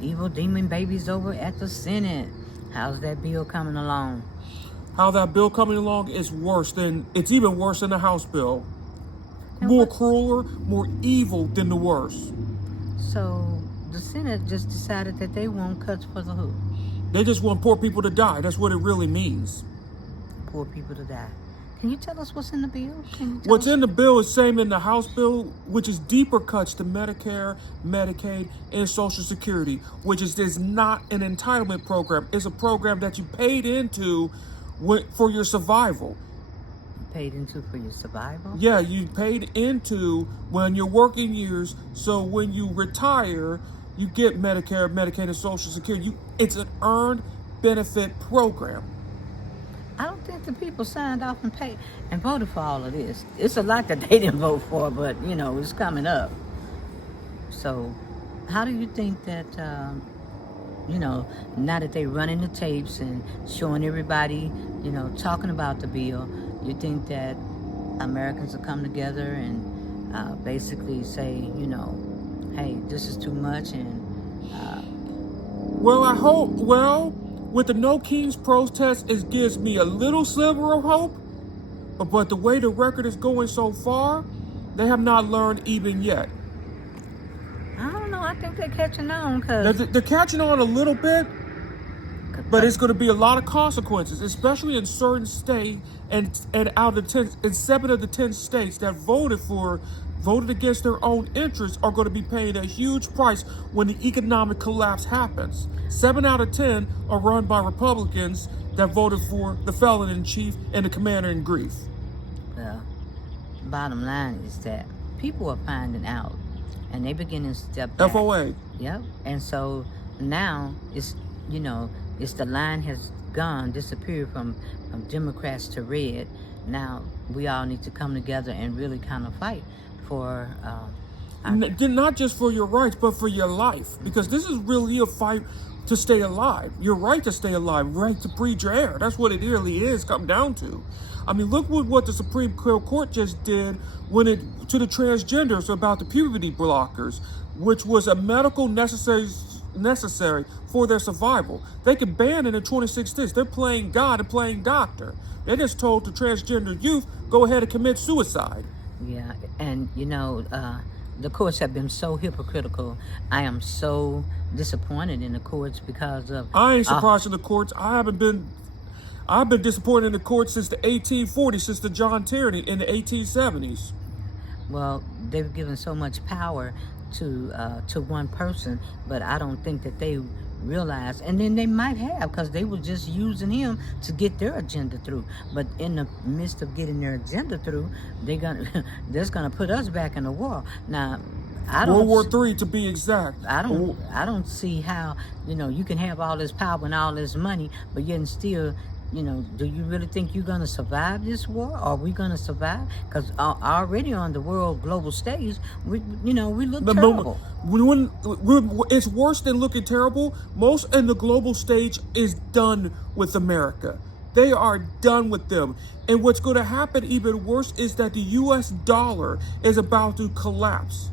evil demon babies over at the Senate. How's that bill coming along? How that bill coming along is it's even worse than the House bill. And More what? crueler, more evil than the worst. So the Senate just decided that they want cuts for the who? They just want poor people to die. That's what it really means. Poor people to die. Can you tell us what's in the bill? What's in the bill is same in the House bill, which is deeper cuts to Medicare, Medicaid, and Social Security, which is not an entitlement program. It's a program that you paid into for your survival. Paid into for your survival? Yeah, you paid into when your working years, so when you retire, you get Medicare, Medicaid, and Social Security. It's an earned benefit program. I don't think the people signed off and paid and voted for all of this. It's a lot that they didn't vote for, but it's coming up. So, how do you think that, now that they're running the tapes and showing everybody, talking about the bill, you think that Americans will come together and basically say, hey, this is too much and... Well, I hope, with the No Kings protest, it gives me a little sliver of hope. But the way the record is going so far, they have not learned even yet. I don't know. I think they're catching on. They're catching on a little bit, but it's going to be a lot of consequences, especially in certain states and out of 7 of the 10 states that voted against their own interests are going to be paying a huge price when the economic collapse happens. 7 out of 10 are run by Republicans that voted for the felon-in-chief and the commander-in-chief. Well, bottom line is that people are finding out, and they beginning to step back. FOA. Yep. And so now it's the line has disappeared from Democrats to red. Now we all need to come together and really kind of fight for not just for your rights, but for your life, because this is really a fight to stay alive. Your right to stay alive, right to breathe your air. That's what it really is come down to. I mean, look what the Supreme Court just did to the transgenders about the puberty blockers, which was a medical necessary for their survival. They could ban it in 26 states. They're playing God and playing doctor. They just told the transgender youth, go ahead and commit suicide. Yeah, and the courts have been so hypocritical. I am so disappointed in the courts because of... I ain't surprised in the courts. I've been disappointed in the courts since the 1840s, since the John Tyranny in the 1870s. Well, they've given so much power to one person, but I don't think that they realize, and then they might have, because they were just using him to get their agenda through. But in the midst of getting their agenda through, that's gonna put us back in the war. Now, World War III to be exact. I don't see how you can have all this power and all this money, but yet still. Do you really think you're going to survive this war? Are we going to survive? Because already on the world global stage, we look terrible. When it's worse than looking terrible. Most in the global stage is done with America. They are done with them. And what's going to happen even worse is that the U.S. dollar is about to collapse.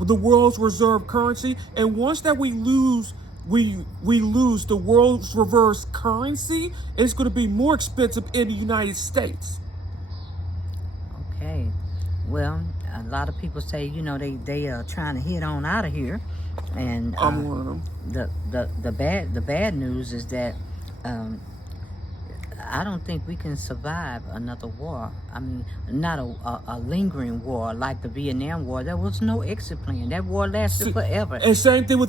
The world's reserve currency. And once that we lose the world's reverse currency, it's going to be more expensive in the United States. Okay. Well, a lot of people say, they are trying to hit on out of here. And I'm one of them. The bad news is that I don't think we can survive another war. I mean, not a lingering war like the Vietnam War. There was no exit plan. That war lasted forever. And same thing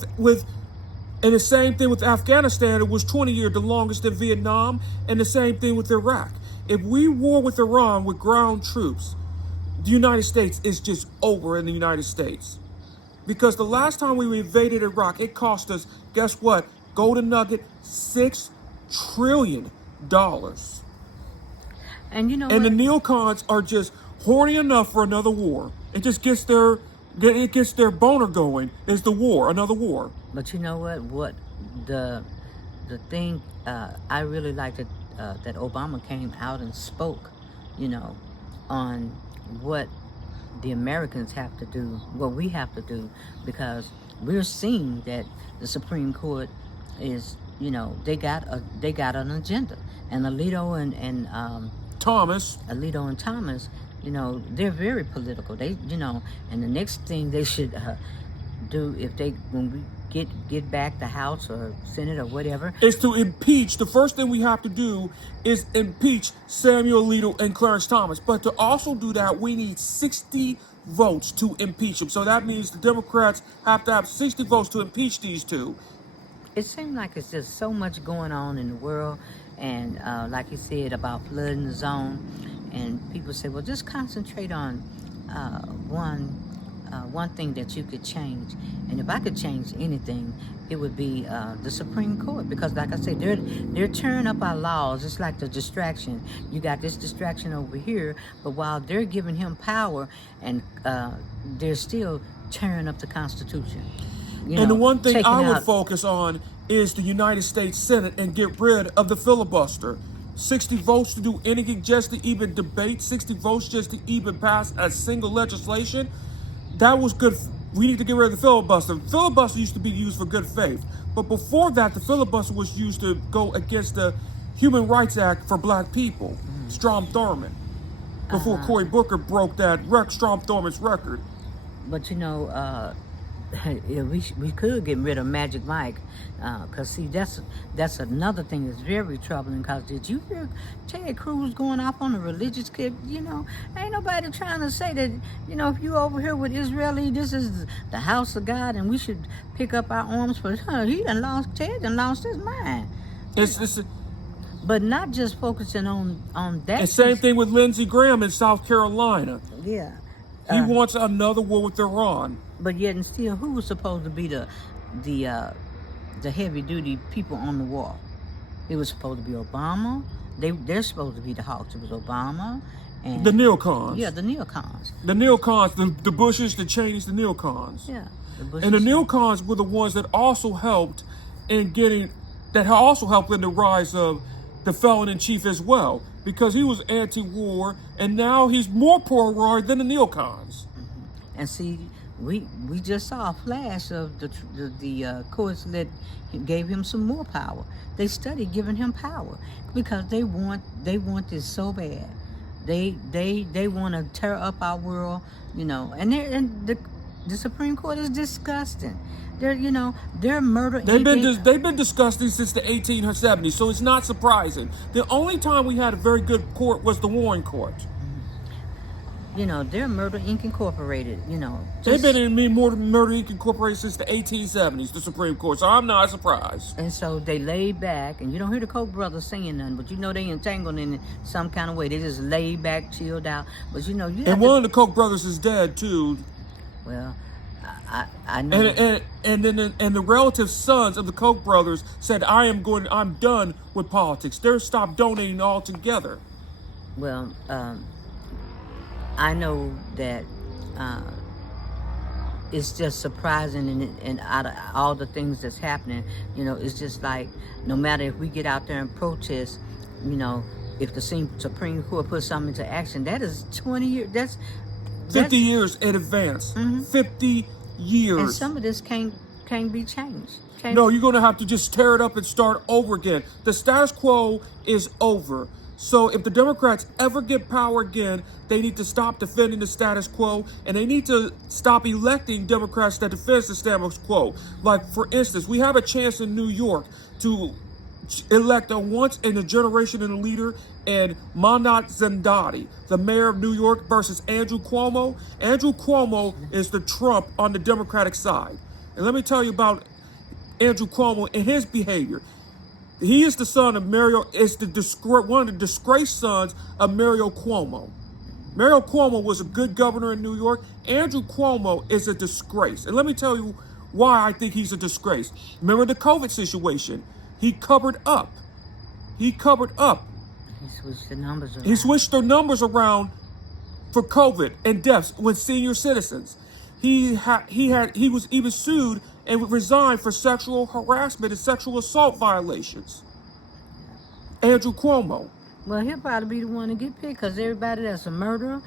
and the same thing with Afghanistan. It was 20 years, the longest in Vietnam, and the same thing with Iraq. If we war with Iran with ground troops, the United States is just over in the United States. Because the last time we invaded Iraq, it cost us, guess what? Golden nugget, $6 trillion. And the neocons are just horny enough for another war. It just gets their boner going. Is the war, another war. But you know what? What the thing I really like that Obama came out and spoke, on what the Americans have to do what we have to do, because we're seeing that the Supreme Court is, they got an agenda, and Alito and Thomas, they're very political. They, and the next thing they should do, when we get back the House or Senate or whatever, is to impeach. The first thing we have to do is impeach Samuel Alito and Clarence Thomas. But to also do that, we need 60 votes to impeach them. So that means the Democrats have to have 60 votes to impeach these two. It seems like it's just so much going on in the world, and like you said about flooding the zone, and people say, well, just concentrate on one thing that you could change. And if I could change anything, it would be the Supreme Court, because like I said, they're tearing up our laws. It's like the distraction. You got this distraction over here, but while they're giving him power, and they're still tearing up the Constitution. And the one thing I would focus on is the United States Senate, and get rid of the filibuster. 60 votes to do anything, just to even debate, 60 votes just to even pass a single legislation. That was good. We need to get rid of the filibuster. The filibuster used to be used for good faith. But before that, the filibuster was used to go against the Human Rights Act for black people. Strom Thurmond. Before Cory Booker broke that Strom Thurmond's record. But we could get rid of Magic Mike, because see, that's another thing that's very troubling. Because did you hear Ted Cruz going off on a religious kid? Ain't nobody trying to say that, if you over here with Israeli, this is the house of God and we should pick up our arms for Ted done lost his mind. But not just focusing on that. The same thing with Lindsey Graham in South Carolina. Yeah. He wants another war with Iran. But yet and still, who was supposed to be the heavy duty people on the wall? It was supposed to be Obama. They're supposed to be the hawks. It was Obama and the neocons. Yeah, the neocons. The neocons, the Bushes, the Cheneys, the neocons. Yeah, and the neocons were the ones that also helped in the rise of the felon in chief as well, because he was anti-war, and now he's more pro-war than the neocons. And see, we just saw a flash of the courts that gave him some more power. They studied giving him power because they want this so bad. They want to tear up our world, and the Supreme Court is disgusting. They're murdering. They've been disgusting since the 1870s, so it's not surprising. The only time we had a very good court was the Warren Court. They're Murder Inc. Incorporated. They've been in Murder Inc. Incorporated since the 1870s, the Supreme Court, so I'm not surprised. And so they laid back, and you don't hear the Koch brothers saying nothing, but they entangled in some kind of way. They just laid back, chilled out. But and one of the Koch brothers is dead too. Well, I know. And the relative sons of the Koch brothers said, I'm done with politics. They're stopped donating altogether. Well, I know that it's just surprising, and out of all the things that's happening, it's just like, no matter if we get out there and protest, if the Supreme Court puts something into action, that is 20 years. That's 50 years in advance. 50 years. And some of this can't be changed. No, you're going to have to just tear it up and start over again. The status quo is over. So if the Democrats ever get power again, they need to stop defending the status quo, and they need to stop electing Democrats that defend the status quo. Like, for instance, we have a chance in New York to elect a once-in-a-generation leader in Manat Zendati, the mayor of New York, versus Andrew Cuomo. Andrew Cuomo is the Trump on the Democratic side. And let me tell you about Andrew Cuomo and his behavior. He is the son of one of the disgraced sons of Mario Cuomo. Mario Cuomo was a good governor in New York. Andrew Cuomo is a disgrace. And let me tell you why I think he's a disgrace. Remember the COVID situation? He covered up. He switched the numbers around. He switched the numbers around for COVID and deaths with senior citizens. He was even sued and resigned for sexual harassment and sexual assault violations. Andrew Cuomo. Well, he'll probably be the one to get picked, because everybody that's a murderer,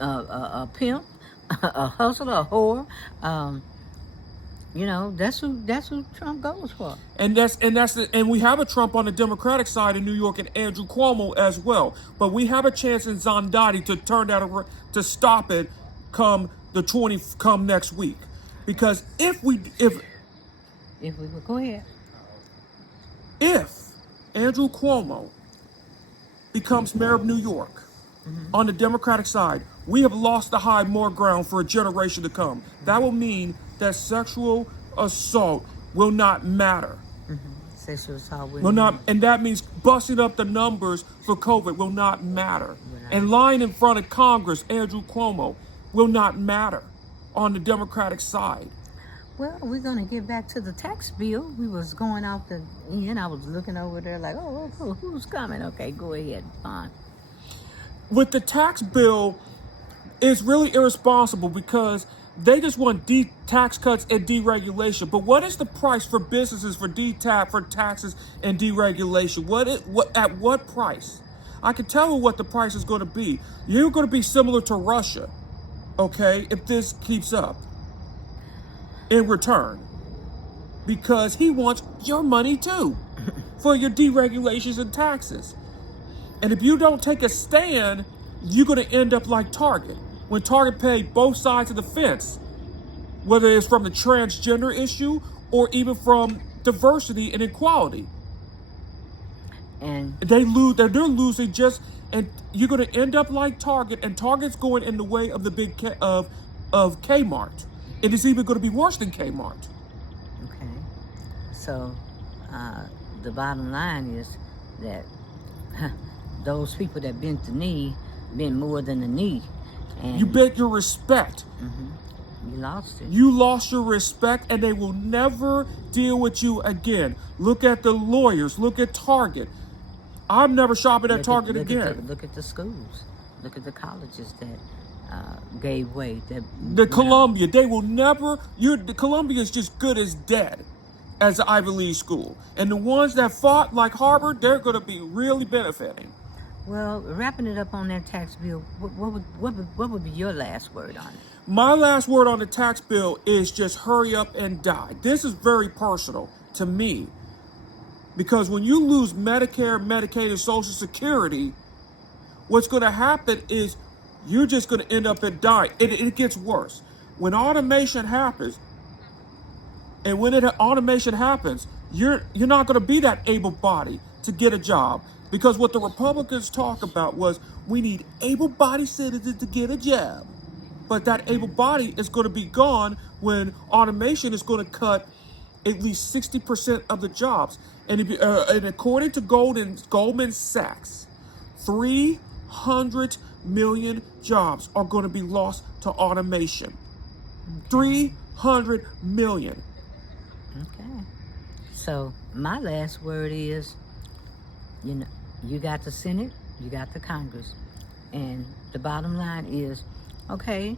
a pimp, a hustler, a whore. That's who Trump goes for. And we have a Trump on the Democratic side in New York and Andrew Cuomo as well. But we have a chance in Zondotti to turn that around, to stop it come next week. Because if we would go ahead. If Andrew Cuomo becomes mayor of New York on the Democratic side, we have lost the high more ground for a generation to come. That will mean that sexual assault will not matter. Sexual assault will not, and that means busting up the numbers for COVID will not matter. And lying in front of Congress, Andrew Cuomo, will not matter on the Democratic side. Well, we're going to get back to the tax bill. We was going off the end. I was looking over there like, oh, who's coming? Okay, go ahead, fine. With the tax bill, it's really irresponsible because they just want tax cuts and deregulation. But what is the price for businesses for taxes and deregulation? At what price? I can tell you what the price is going to be. You're going to be similar to Russia, okay, if this keeps up in return. Because he wants your money too for your deregulations and taxes. And if you don't take a stand, you're going to end up like Target. When Target paid both sides of the fence, whether it's from the transgender issue or even from diversity and equality. And they're losing and you're going to end up like Target, and Target's going in the way of the big of Kmart. It is even going to be worse than Kmart. Okay. So the bottom line is that those people that bent the knee bent more than the knee. And you bent your respect. You lost it. You lost your respect, and they will never deal with you again. Look at the lawyers. Look at Target. I'm never shopping at Target again. Look at the schools. Look at the colleges that gave way. The Columbia, they will never. The Columbia is just good as dead as the Ivy League school. And the ones that fought, like Harvard, they're going to be really benefiting. Well, wrapping it up on that tax bill, what would be your last word on it? My last word on the tax bill is just hurry up and die. This is very personal to me. Because when you lose Medicare, Medicaid, and Social Security, what's going to happen is you're just going to end up and die. It gets worse. When automation happens, and when automation happens, you're not going to be that able-bodied to get a job. Because what the Republicans talk about was we need able-bodied citizens to get a job. But that able-bodied is going to be gone when automation is going to cut at least 60% of the jobs. And according to Goldman Sachs, 300 million jobs are going to be lost to automation. 300 million. Okay. So my last word is, you got the Senate, you got the Congress. And the bottom line is, okay,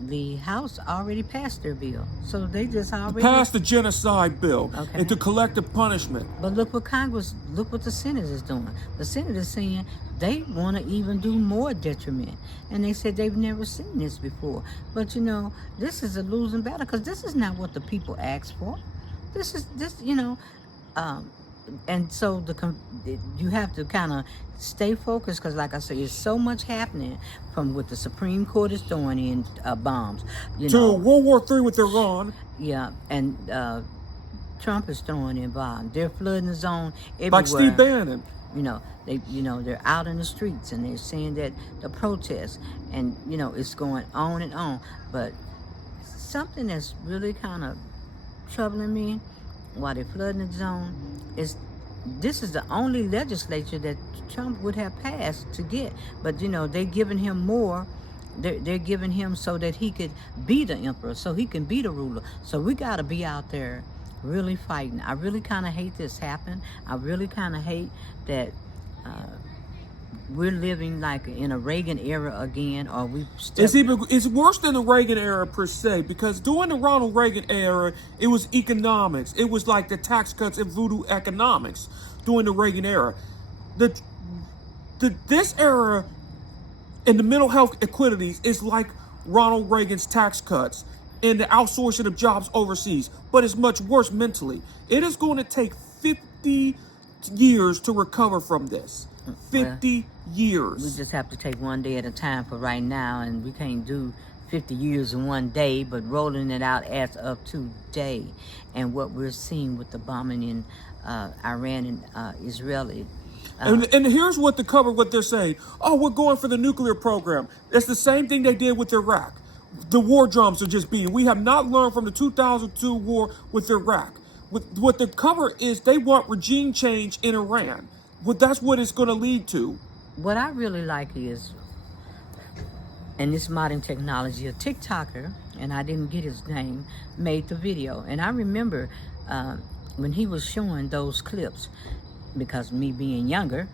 the House already passed their bill. So they just already passed the genocide bill into collective punishment. But look what the Senate is doing. The Senate is saying they want to even do more detriment. And they said they've never seen this before. But this is a losing battle because this is not what the people asked for. And so you have to kind of stay focused because, like I said, there's so much happening from what the Supreme Court is throwing in bombs. To World War III with Iran. Yeah, and Trump is throwing in bombs. They're flooding the zone everywhere. Like Steve Bannon. They're out in the streets and they're saying that the protests and it's going on and on. But something that's really kind of troubling me while they're flooding the zone is this is the only legislature that Trump would have passed to get. But they're giving him more. They're giving him so that he could be the emperor, so he can be the ruler. So we got to be out there really fighting. I really kind of hate this happen. I really kind of hate that we're living like in a Reagan era again, or it's worse than the Reagan era per se, because during the Ronald Reagan era, it was economics. It was like the tax cuts and voodoo economics during the Reagan era. This era And the mental health inequities is like Ronald Reagan's tax cuts and the outsourcing of jobs overseas, but it's much worse mentally. It is going to take 50 years to recover from this. 50 years. We just have to take one day at a time for right now, and we can't do 50 years in one day, but rolling it out as of today. And what we're seeing with the bombing in Iran and Israeli. And here's what they're saying. Oh, we're going for the nuclear program. It's the same thing they did with Iraq. The war drums are just beating. We have not learned from the 2002 war with Iraq. What the cover is, they want regime change in Iran. That's what it's going to lead to. What I really like is, in this modern technology, a TikToker, and I didn't get his name, made the video. And I remember when he was showing those clips, because me being younger,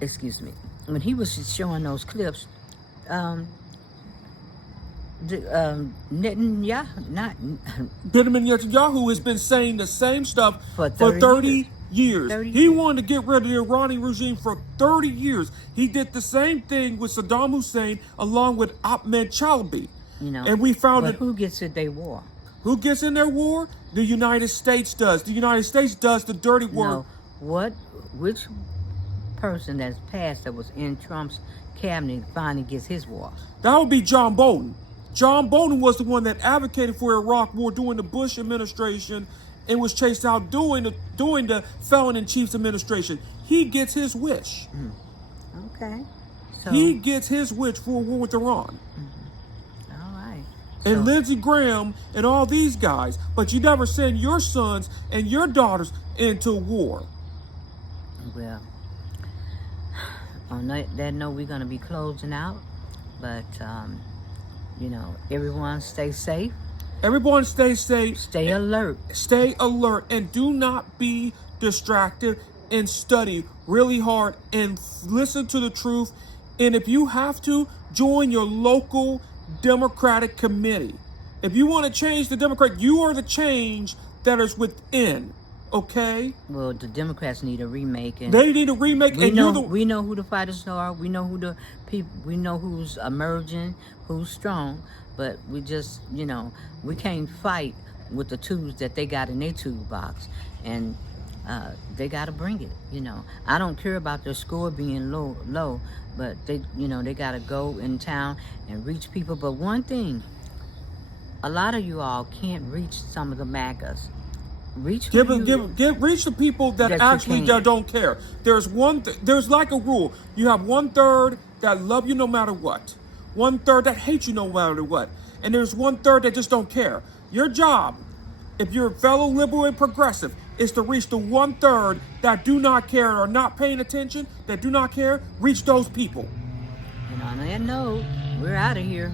excuse me, when he was showing those clips, Netanyahu has been saying the same stuff for 30 years. He wanted to get rid of the Iranian regime for 30 years. He did the same thing with Saddam Hussein along with Ahmed Chalabi. And we found who gets in their war? Who gets in their war? The United States does. The United States does the dirty work. No. Which person that's passed that was in Trump's cabinet finally gets his war? That would be John Bolton. John Bolton was the one that advocated for Iraq war during the Bush administration and was chased out during the felon in chief's administration. He gets his wish. Okay. So he gets his wish for a war with Iran. All right. And Lindsey Graham and all these guys, but you never send your sons and your daughters into war. Well, on that note, we're going to be closing out, but everyone stay safe. Everyone stay safe. Stay alert. Stay alert and do not be distracted, and study really hard and listen to the truth. And if you have to, join your local Democratic committee. If you want to change the Democrat, you are the change that is within. Okay? Well, the Democrats need a remake, and they need a remake. We know who the fighters are. We know who the people. We know who's emerging, who's strong. But we just, we can't fight with the tools that they got in their toolbox, and they got to bring it. I don't care about their score being low, but they got to go in town and reach people. But one thing, a lot of you all can't reach some of the MAGAs. Reach the people that actually don't care. There's there's like a rule. You have 1/3 that love you no matter what, 1/3 that hate you no matter what, and there's 1/3 that just don't care. Your job, if you're a fellow liberal and progressive, is to reach the 1/3 that do not care or are not paying attention, that do not care. Reach those people. And on that note, we're out of here.